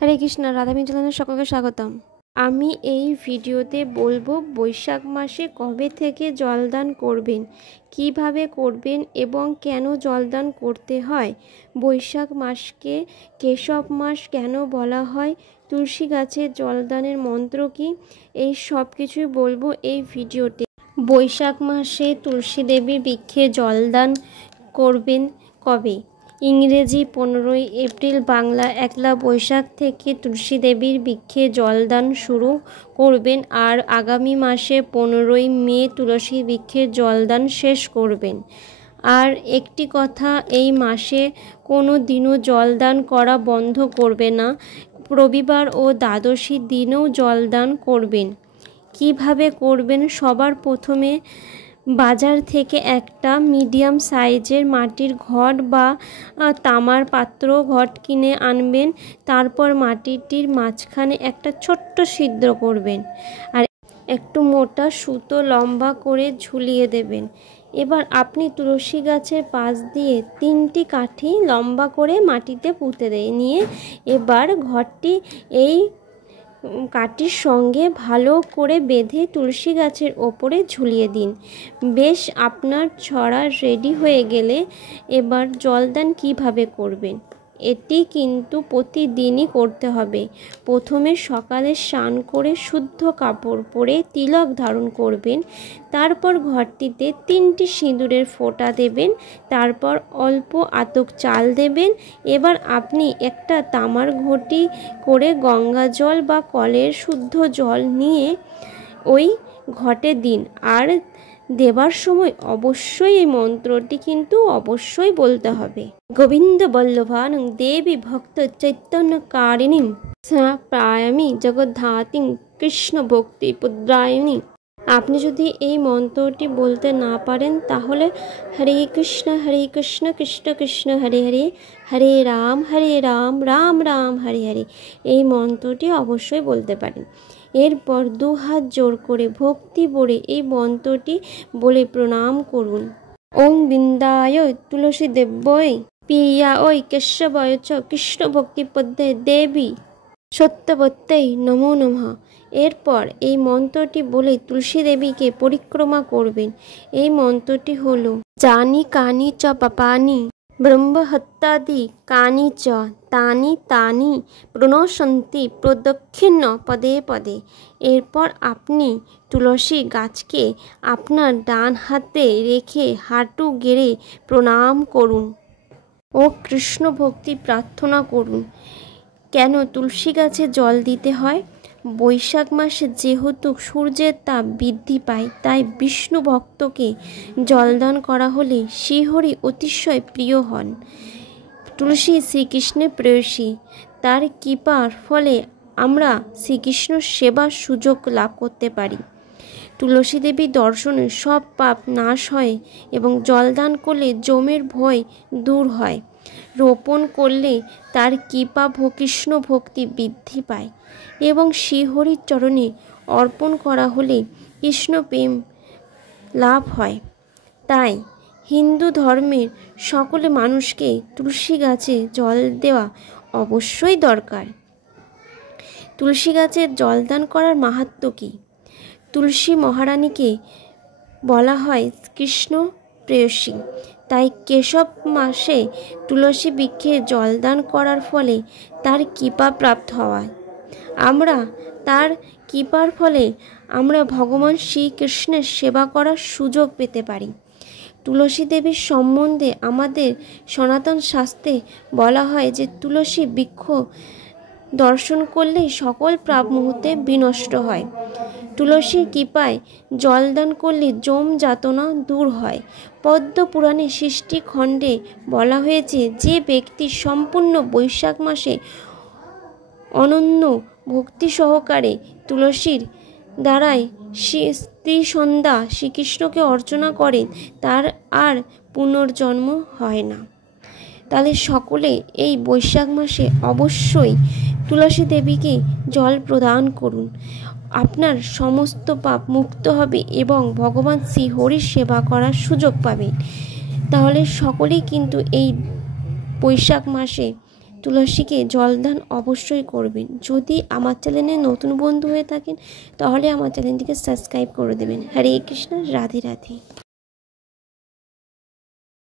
হরে কৃষ্ণ, রাধাবিন চ্যানেলে সকলকে স্বাগতম। আমি এই ভিডিওতে বলবো বৈশাখ মাসে কবে থেকে জলদান করবেন, কিভাবে করবেন এবং কেন জলদান করতে হয়, বৈশাখ মাসকে কেশব মাস কেন বলা হয়, তুলসী গাছের জলদানের মন্ত্র কি, এই সব কিছুই বলবো এই ভিডিওতে। বৈশাখ মাসে তুলসী দেবীর বৃক্ষে জলদান করবেন কবে? ইংরেজি 15ই এপ্রিল, বাংলা 1লা বৈশাখ থেকে তুলসী দেবীর বৃক্ষে জলদান শুরু করবেন আর আগামী মাসে 15ই মে তুলসী বৃক্ষে জলদান শেষ করবেন। আর একটি কথা, এই মাসে কোনো দিনও জলদান করা বন্ধ করবে না, রবিবার ও দ্বাদশী দিনেও জলদান করবেন। কিভাবে করবেন? সবার প্রথমে বাজার থেকে একটা মিডিয়াম সাইজের মাটির ঘট বা তামার পাত্র ঘট কিনে আনবেন। তারপর মাটিটির মাঝখানে একটা ছোট্ট ছিদ্র করবেন আর একটু মোটা সুতো লম্বা করে ঝুলিয়ে দেবেন। এবার আপনি তুলসী গাছের পাশ দিয়ে 3টি কাঠি লম্বা করে মাটিতে পুঁতে নিয়ে এবার ঘরটি এই কাঠির সঙ্গে ভালো করে বেঁধে তুলসী গাছের ওপরে ঝুলিয়ে দিন। বেশ, আপনার ছড়া রেডি হয়ে গেলে এবার জলদান কিভাবে করবেন, এটি কিন্তু প্রতিদিনই করতে হবে। প্রথমে সকালে স্নান করে শুদ্ধ কাপড় পরে তিলক ধারণ করবেন। তারপর ঘরটিতে 3টি সিঁদুরের ফোঁটা দেবেন। তারপর অল্প আতক চাল দেবেন। এবার আপনি একটা তামার ঘটি করে গঙ্গা জল বা কলের শুদ্ধ জল নিয়ে ওই ঘটে দিন। আর দেবার সময় অবশ্যই এই মন্ত্রটি কিন্তু অবশ্যই বলতে হবে। গোবিন্দ বল্লভানং দেবী ভক্ত চৈতন্যকারিণীং প্রায়ামি জগদ্ধাত্রীং কৃষ্ণ ভক্তি পুত্রায়ণী। আপনি যদি এই মন্ত্রটি বলতে না পারেন তাহলে হরে কৃষ্ণ কৃষ্ণ কৃষ্ণ হরে হরে, হরে রাম রাম রাম হরে হরে, এই মন্ত্রটি অবশ্যই বলতে পারেন। এরপর 2 হাত জোর করে ভক্তি ভরে এই মন্ত্রটি বলে প্রণাম করুন। ওং বৃন্দায় তুলসী দেব্যই প্রিয়ায় কেশবায় চ কৃষ্ণ ভক্তিপদ্মে দেবী সত্যবত্যই নমো নমঃ। এরপর এই মন্ত্রটি বলে তুলসী দেবীকে পরিক্রমা করবেন। এই মন্ত্রটি হলো জানি কানি চ পাপানি ব্রহ্মহত্যাদি কানি চ তানি তানি প্রণশন্তি প্রদক্ষিণ পদে পদে। এরপর আপনি তুলসী গাছকে আপনার ডান হাতে রেখে হাঁটু গেড়ে প্রণাম করুন ও কৃষ্ণ ভক্তি প্রার্থনা করুন। কেন তুলসী গাছে জল দিতে হয়? বৈশাখ মাসে যেহেতু সূর্যের তাপ বৃদ্ধি পায়, তাই বিষ্ণু ভক্তকে জলদান করা হলে শ্রীহরি অতিশয় প্রিয় হন। তুলসী শ্রীকৃষ্ণের প্রেয়সী, তার কৃপার ফলে আমরা শ্রীকৃষ্ণ সেবার সুযোগ লাভ করতে পারি। তুলসী দেবী দর্শনে সব পাপ নাশ হয় এবং জলদান করলে যমের ভয় দূর হয়। রোপণ করলে তার কৃপা কৃষ্ণ ভক্তি বৃদ্ধি পায় এবং শ্রীহরির চরণে অর্পণ করা হলে কৃষ্ণ প্রেম লাভ হয়। তাই হিন্দু ধর্মের সকলে মানুষকে তুলসী গাছে জল দেওয়া অবশ্যই দরকার। তুলসী গাছের জলদান করার মাহাত্ম্য কী? তুলসী মহারানীকে বলা হয় কৃষ্ণ প্রেয়সী, তাই কেশব মাসে তুলসী বৃক্ষে জলদান করার ফলে তার কৃপা প্রাপ্ত হওয়ায় তার কৃপার ফলে আমরা ভগবান শ্রীকৃষ্ণের সেবা করার সুযোগ পেতে পারি। তুলসী দেবীর সম্বন্ধে আমাদের সনাতন শাস্ত্রে বলা হয় যে তুলসী বৃক্ষ দর্শন করলেই সকল পাপ মুহূর্তে বিনষ্ট হয়। তুলসীর কৃপায় জলদান করলে যম যাতনা দূর হয়। পদ্ম পুরাণে সৃষ্টি খণ্ডে বলা হয়েছে, যে ব্যক্তি সম্পূর্ণ বৈশাখ মাসে অনন্য ভক্তি সহকারে তুলসীর দ্বারাই ত্রিসন্ধ্যা শ্রীকৃষ্ণকে অর্চনা করেন তার আর পুনর্জন্ম হয় না। তাহলে সকলে এই বৈশাখ মাসে অবশ্যই তুলসী দেবীকে জল প্রদান করুন। আপনার সমস্ত পাপ মুক্ত হবে এবং ভগবান শ্রীহরির সেবা করার সুযোগ পাবেন। তাহলে সকলেই কিন্তু এই বৈশাখ মাসে তুলসীকে জলদান অবশ্যই করবেন। যদি আমার চ্যানেলে নতুন বন্ধু হয়ে থাকেন তাহলে আমার চ্যানেলটিকে সাবস্ক্রাইব করে দেবেন। হরে কৃষ্ণ, রাধে রাধে।